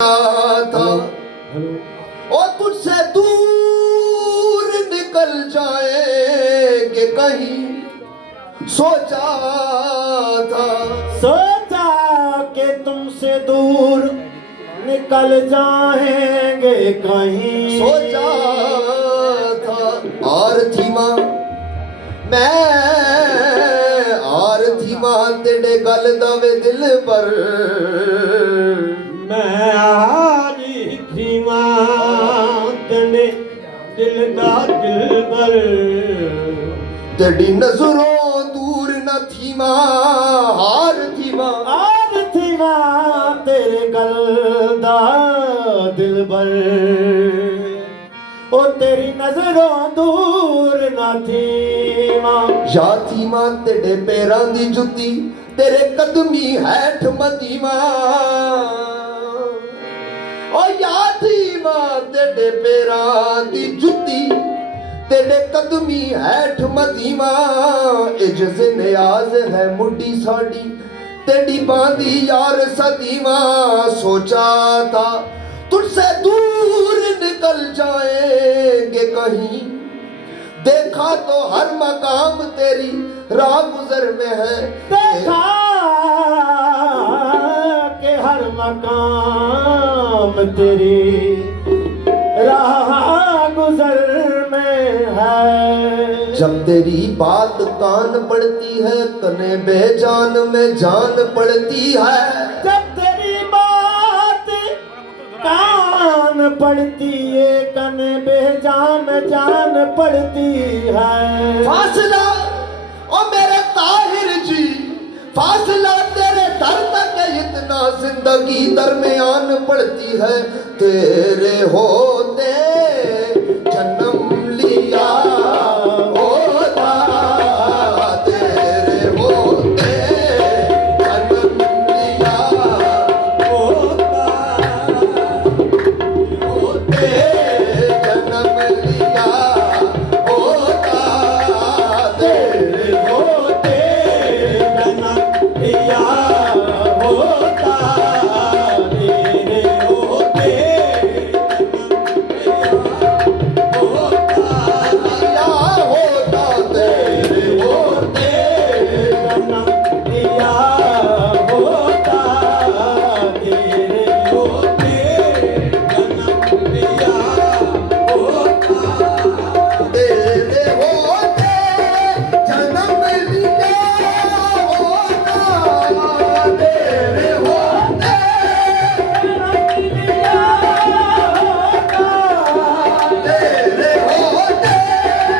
था और तुझसे दूर निकल जाएंगे कहीं सोचा के तुमसे दूर निकल जाएंगे कहीं सोचा था और थी मां मैं और थी मां तेरे गल दवे दिल पर मैं आरी थी मां तेरे दिल दा दिल पर तेरी नजरों दूर न थी मां हार थी मां तेरे गल दा दिल बर ओ तेरी नजरों दूर ना थी मां या थी मां तेरे पैरां दी जुत्ती तेरे कदमी हैठ मती मां ओ या थी मां तेरे पैरां दी जुत्ती तेरे कदमी हैठ मती मां इज्ज़ नियाज है मुड्डी साडी तेरी बांधी यार सदी मां सोचा था तुझसे दूर निकल जाएंगे कहीं देखा तो हर मकाम तेरी राह गुजर में है देखा के हर मकाम तेरी राह गुजर में है जब तेरी बात कान पड़ती है तने बेजान में जान पड़ती है जब तेरी बात कान पड़ती है कन बेजान जान पड़ती है फासला ओ मेरे ताहिर जी फासला तेरे दर तक इतना जिंदगी दरमियान पड़ती है तेरे होते जन्म लिया होता तेरे होते जन्म लिया होता होते जन्म लिया होता तेरे होते जन्म लिया होता तेरे होते लिया होता तेरे होते जन्म लिया होता तेरे होते जन्म लिया होता तेरे होते जन्म लिया होता तेरे होते तेरे होते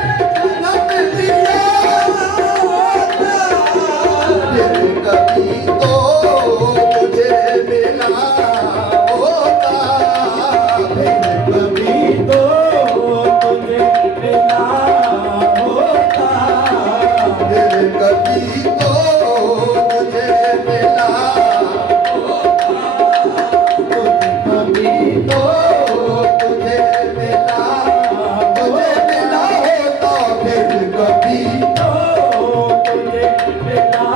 जन्म लिया होता फिर कभी तो तुझे मिला होता फिर कभी तो तुझे मिला होता फिर कभी तो तुझे मिला कभी तो तुझे मिला होता फिर कभी तो तुझे मिला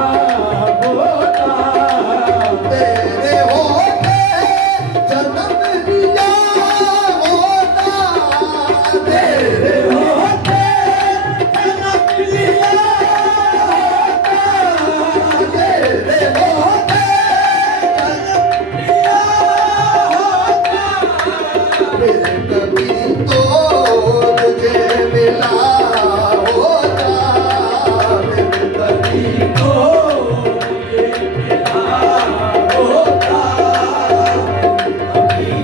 होता तेरे होते जन्म लिया होता तेरे होते जन्म लिया तेरे होते जन्म लिया होता फिर कभी तो तुझे मिला होता फिर कभी तो तुझे मिला होता कभी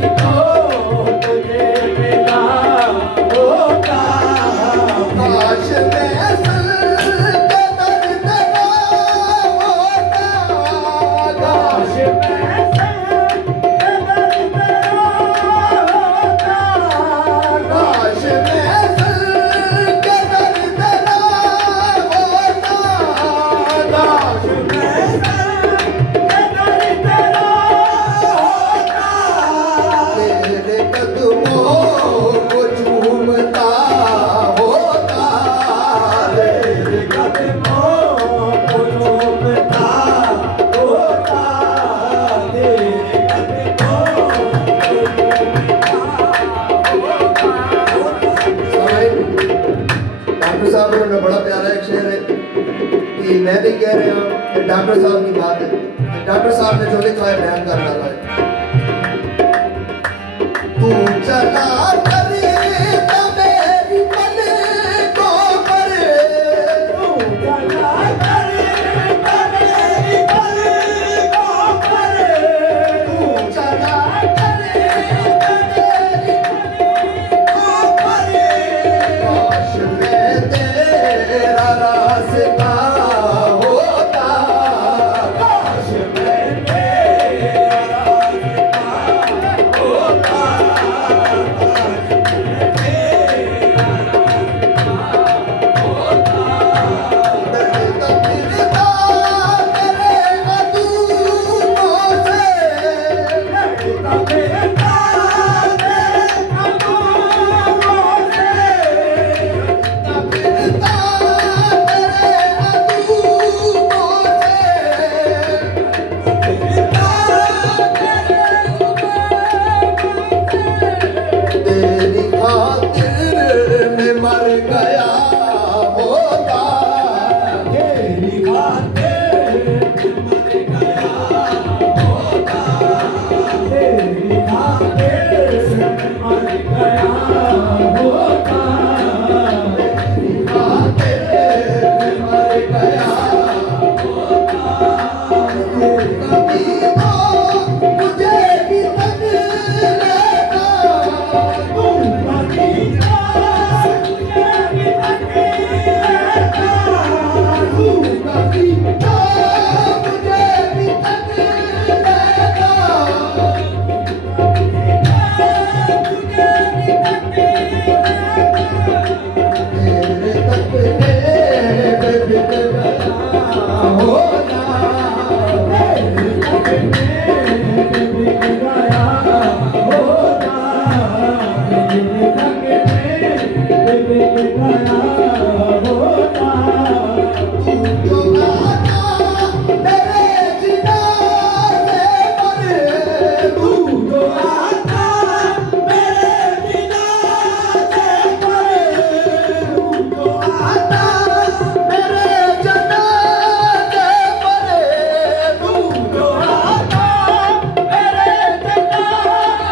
मैं नहीं कह रहा, ये डॉक्टर साहब की बात है। डॉक्टर साहब ने जो लिखा है बयान कर डाला है। तू चला करे तो मेरी मन को करे, तू चला करे तो मेरी मन को करे, तू चला करे तो मेरी मन को करे। काश मैं तेरा रास्ता होता, काश मैं तेरा रास्ता होता, डरता फिरता तेरे अदूरों से, लड़ता फिरता तेरे अमूलों से, डरता फिरता तेरे अदूरों से। तेरी खातिर में मर गया होता, तेरी खातिर मर गया होता, तेरी खातिर मर गया होता, खातिर में मर गया होता। तू कभी तो मुझे भी तक लेता, तू कभी तो मुझे भी तक लेता, तू कभी तो मुझे भी तक लेता। तेरे सपने में बिक गया होता, तू जो गाना मेरे जिनारे पर, तू जो गाना मेरे जिनारे पर, तू जो गाना मेरे जनाजे पर, तू जो गाना मेरे जनाजे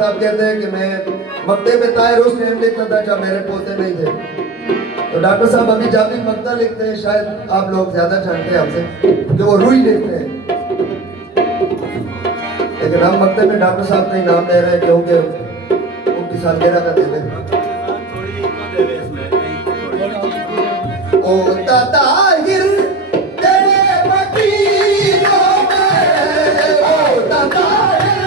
साहब कहते हैं कि मैं मक्ते में ताहिर उस टाइम लिखता था जब मेरे पोते नहीं थे। तो डॉक्टर साहब अभी जब भी मक्ता लिखते हैं, शायद आप लोग ज्यादा जानते हैं हमसे, कि वो रुई लिखते हैं। लेकिन हम मक्ते में डॉक्टर साहब का ही नाम ले रहे हैं क्योंकि उनकी सालगिरह का दिन है। ओ ताहिर तेरे फकीरों में, ओ ताहिर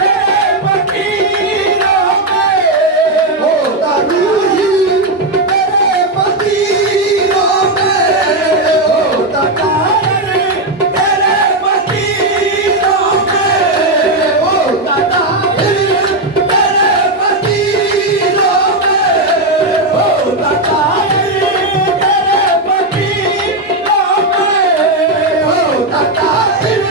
तेरे फकीरों में, ओ ताहिर तेरे फकीरों में, ओ ताहिर तेरे फकीरों में, ओ ताहिर तेरे फकीरों में, ओ ताहिर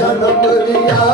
जन्म लिया